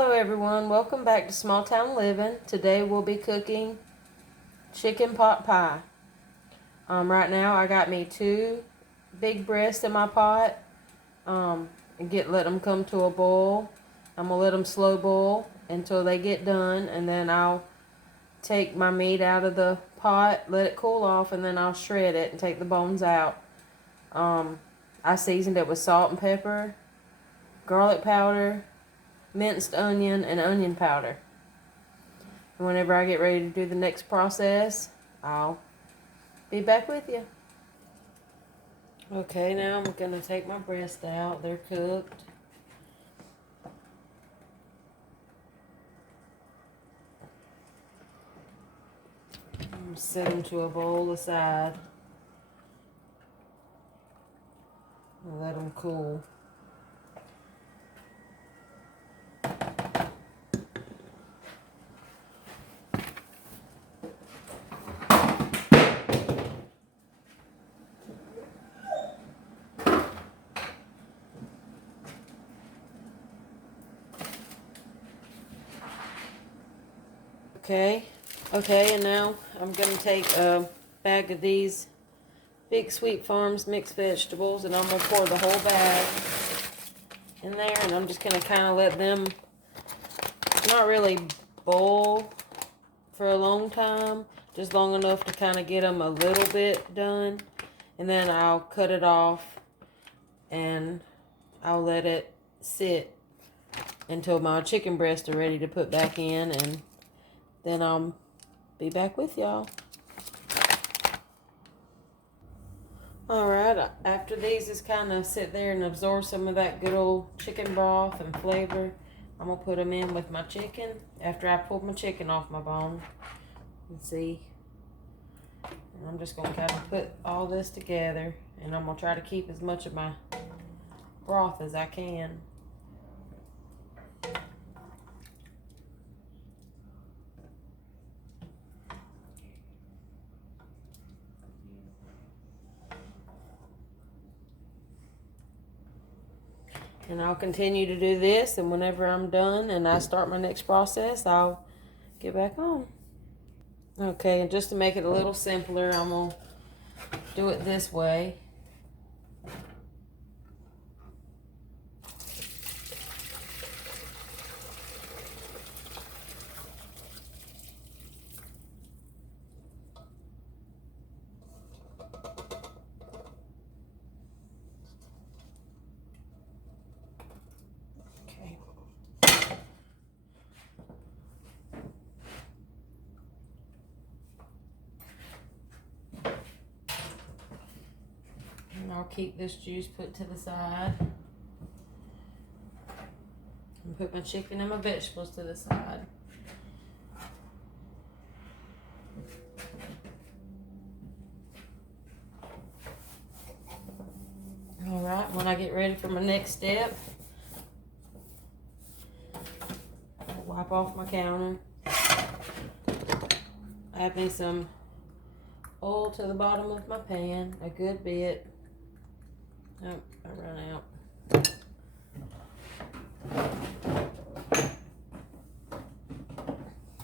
Hello everyone, welcome back to Small Town Living. Today we'll be cooking chicken pot pie. Right now I got me 2 big breasts in my pot. And let them come to a boil. I'm gonna let them slow boil until they get done, and then I'll take my meat out of the pot, let it cool off, and then I'll shred it and take the bones out. I seasoned it with salt and pepper, garlic powder, minced onion, and onion powder. And whenever I get ready to do the next process, I'll be back with you. Okay, now I'm going to take my breast out. They're cooked. I'm set them to a bowl aside. And let them cool. Okay, and now I'm going to take a bag of these Big Sweet Farms mixed vegetables, and I'm going to pour the whole bag in there, and I'm just going to kind of let them not really boil for a long time, just long enough to kind of get them a little bit done, and then I'll cut it off and I'll let it sit until my chicken breasts are ready to put back in, and then I'll be back with y'all. Alright, after these just kind of sit there and absorb some of that good old chicken broth and flavor, I'm going to put them in with my chicken after I pulled my chicken off my bone. You can see. And I'm just going to kind of put all this together, and I'm going to try to keep as much of my broth as I can. And I'll continue to do this, and whenever I'm done and I start my next process, I'll get back on. Okay, and just to make it a little simpler, I'm going to do it this way. I'll keep this juice put to the side. And put my chicken and my vegetables to the side. Alright, when I get ready for my next step, I'll wipe off my counter. Add me some oil to the bottom of my pan, a good bit. Oh, I ran out.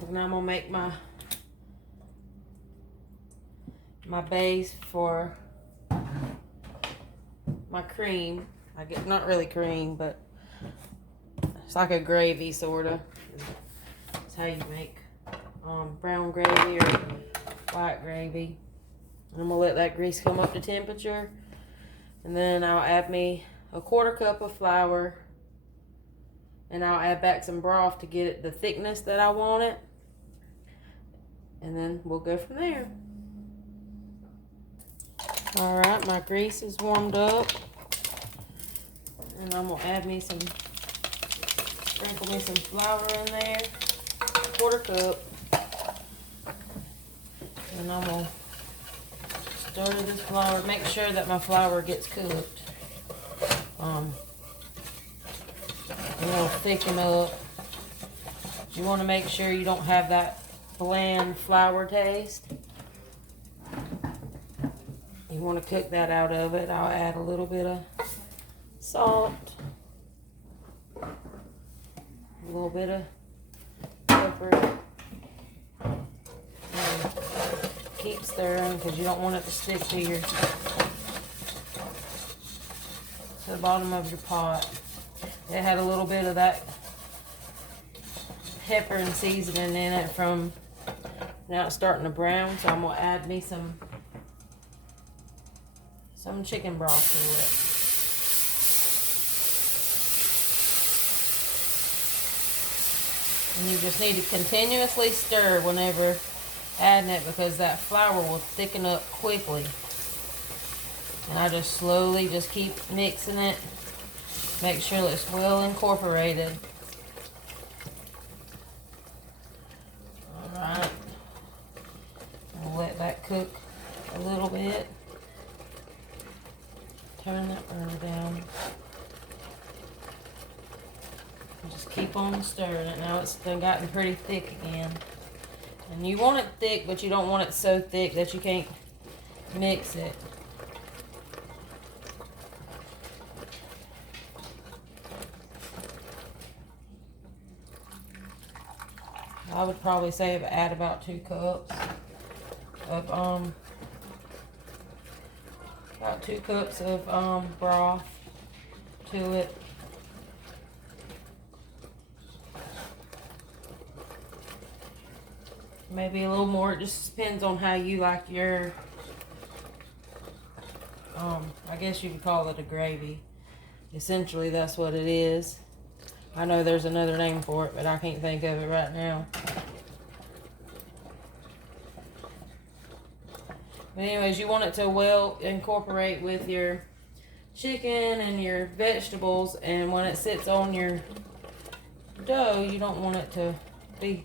And I'm gonna make my base for my cream. I get not really cream, but it's like a gravy sorta. That's how you make brown gravy or white gravy. And I'm gonna let that grease come up to temperature. And then I'll add me a 1/4 cup of flour. And I'll add back some broth to get it the thickness that I want it. And then we'll go from there. Alright, my grease is warmed up. And I'm going to add me some, sprinkle me some flour in there. 1/4 cup. And I'm going to stir this flour. Make sure that my flour gets cooked. It'll thicken up. You want to make sure you don't have that bland flour taste. You want to cook that out of it. I'll add a little bit of salt. little bit of pepper. And keep stirring because you don't want it to stick to the bottom of your pot. It had a little bit of that pepper and seasoning in it from now it's starting to brown, so I'm gonna add me some chicken broth to it. And you just need to continuously stir whenever adding it because that flour will thicken up quickly. And I just slowly just keep mixing it. Make sure that it's well incorporated. Alright. I'll let that cook a little bit. Turn that burner down. And just keep on stirring it. Now it's gotten pretty thick again. And you want it thick, but you don't want it so thick that you can't mix it. I would probably say add about 2 cups of about 2 cups of broth to it. Maybe a little more. It just depends on how you like your I guess you could call it a gravy. Essentially that's what it is. I know there's another name for it, but I can't think of it right now. But anyways, you want it to well incorporate with your chicken and your vegetables, and when it sits on your dough, you don't want it to be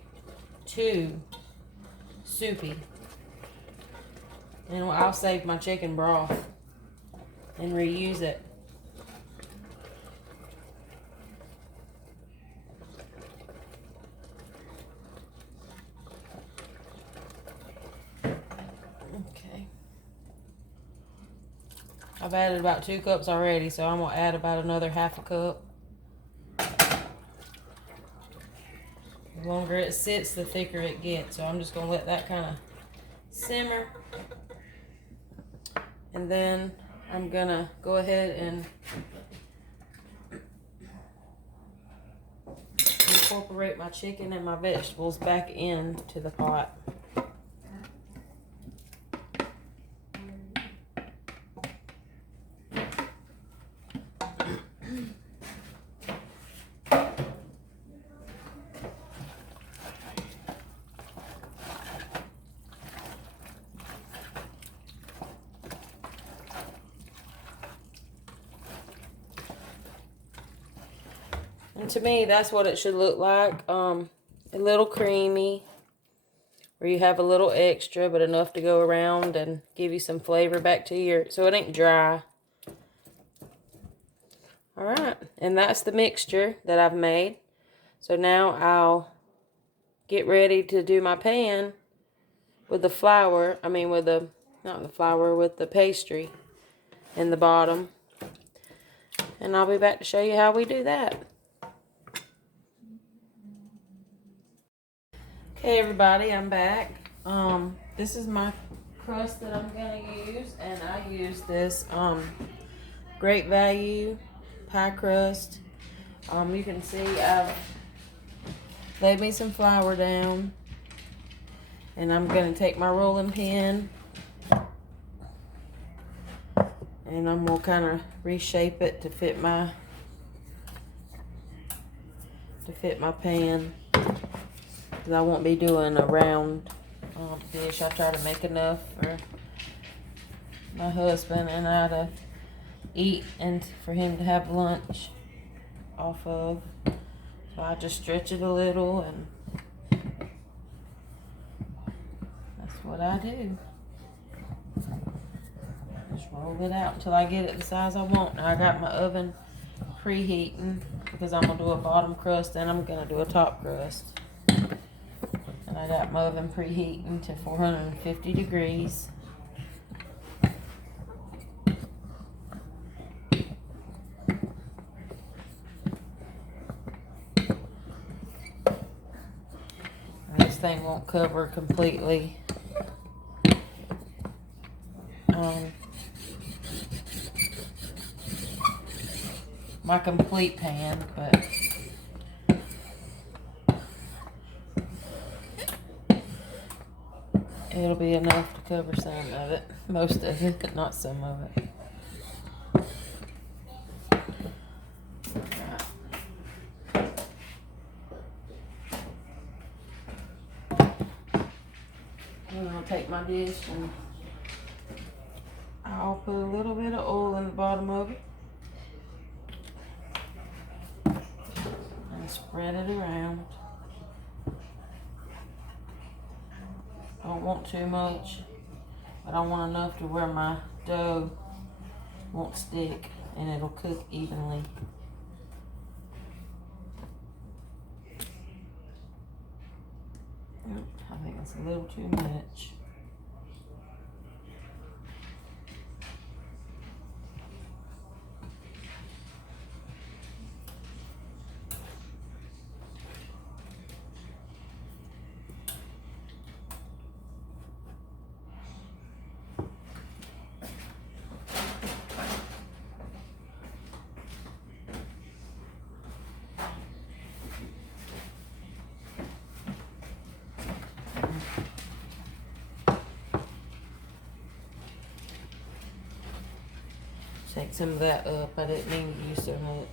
too soupy. And I'll save my chicken broth and reuse it. I've added about 2 cups already, so I'm going to add about another ½ cup. The longer it sits, the thicker it gets. So I'm just going to let that kind of simmer. And then I'm going to go ahead and incorporate my chicken and my vegetables back into the pot. And to me, that's what it should look like. A little creamy, where you have a little extra, but enough to go around and give you some flavor back to your, so it ain't dry. All right, and that's the mixture that I've made. So now I'll get ready to do my pan with the flour, with the pastry in the bottom. And I'll be back to show you how we do that. Hey everybody, I'm back. This is my crust that I'm gonna use, and I use this Great Value pie crust. You can see I've laid me some flour down, and I'm gonna take my rolling pin and I'm gonna kind of reshape it to fit my pan. I won't be doing a round dish. I try to make enough for my husband and I to eat and for him to have lunch off of. So I just stretch it a little, and that's what I do. Just roll it out until I get it the size I want. Now I got my oven preheating because I'm going to do a bottom crust and I'm going to do a top crust. And I got my oven preheating to 450 degrees. thing won't cover completely my complete pan, but it'll be enough to cover some of it. Most of it, but not some of it. And I'll take my dish and I'll put a little bit of oil in the bottom of it and spread it around. Don't want too much, but I want enough to where my dough won't stick and it'll cook evenly. I think that's a little too much. Take some of that up. I didn't mean to use so much.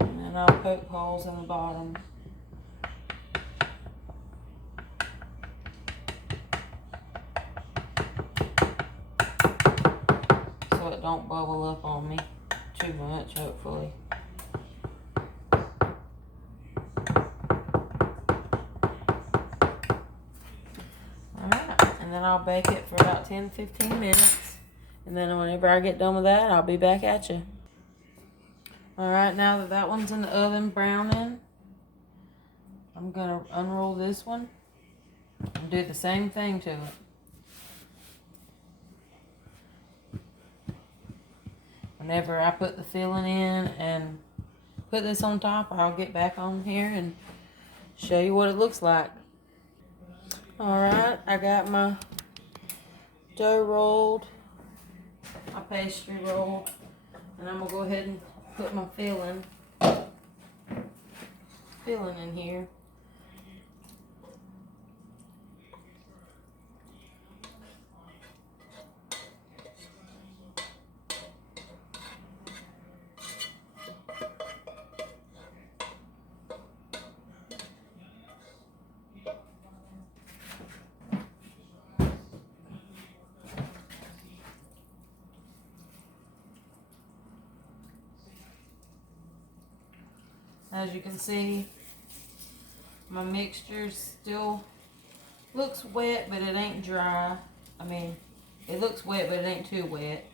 And then I'll poke holes in the bottom. So it don't bubble up on me too much, hopefully. Alright, and then I'll bake it for about 10-15 minutes. And then whenever I get done with that, I'll be back at you. Alright, now that that one's in the oven browning, I'm going to unroll this one and do the same thing to it. Whenever I put the filling in and put this on top, I'll get back on here and show you what it looks like. Alright, I got my dough rolled, my pastry rolled, and I'm going to go ahead and put my filling in here. As you can see, my mixture still looks wet, but it ain't dry. I mean, it looks wet, but it ain't too wet.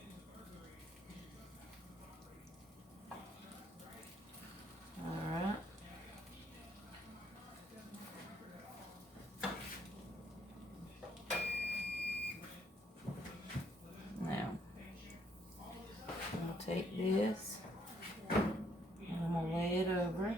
Alright. Now, I'm going to take this and I'm going to lay it over.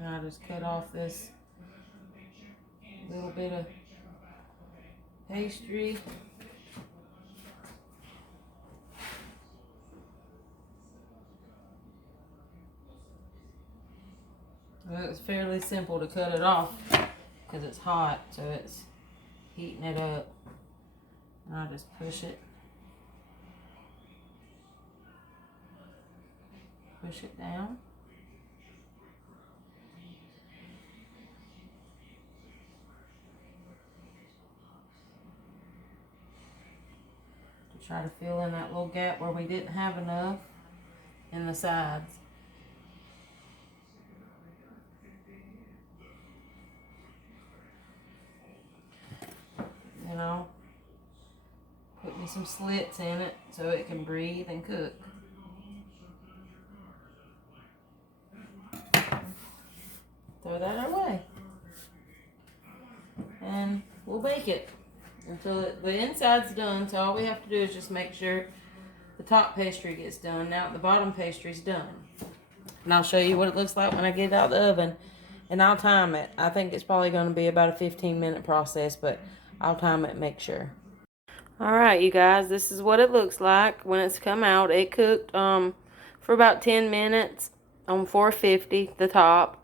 And I just cut off this little bit of pastry. Well, it's fairly simple to cut it off because it's hot, so it's heating it up. And I just push it down. Try to fill in that little gap where we didn't have enough in the sides. You know, put me some slits in it so it can breathe and cook. Throw that away. And we'll bake it until the inside's done. So all we have to do is just make sure the top pastry gets done. Now the bottom pastry's done. And I'll show you what it looks like when I get it out of the oven. And I'll time it. I think it's probably going to be about a 15-minute process, but I'll time it and make sure. Alright, you guys, this is what it looks like when it's come out. It cooked for about 10 minutes on 450, the top.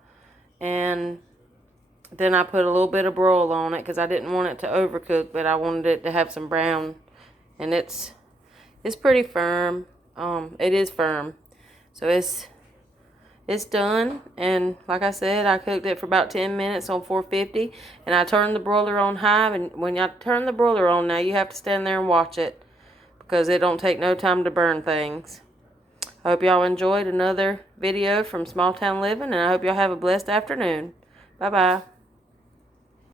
And then I put a little bit of broil on it because I didn't want it to overcook, but I wanted it to have some brown. And it's pretty firm. It is firm. So it's done, and like I said, I cooked it for about 10 minutes on 450, and I turned the broiler on high. And when you turn the broiler on, now you have to stand there and watch it because it don't take no time to burn things. I hope y'all enjoyed another video from Small Town Living, and I hope y'all have a blessed afternoon. Bye-bye.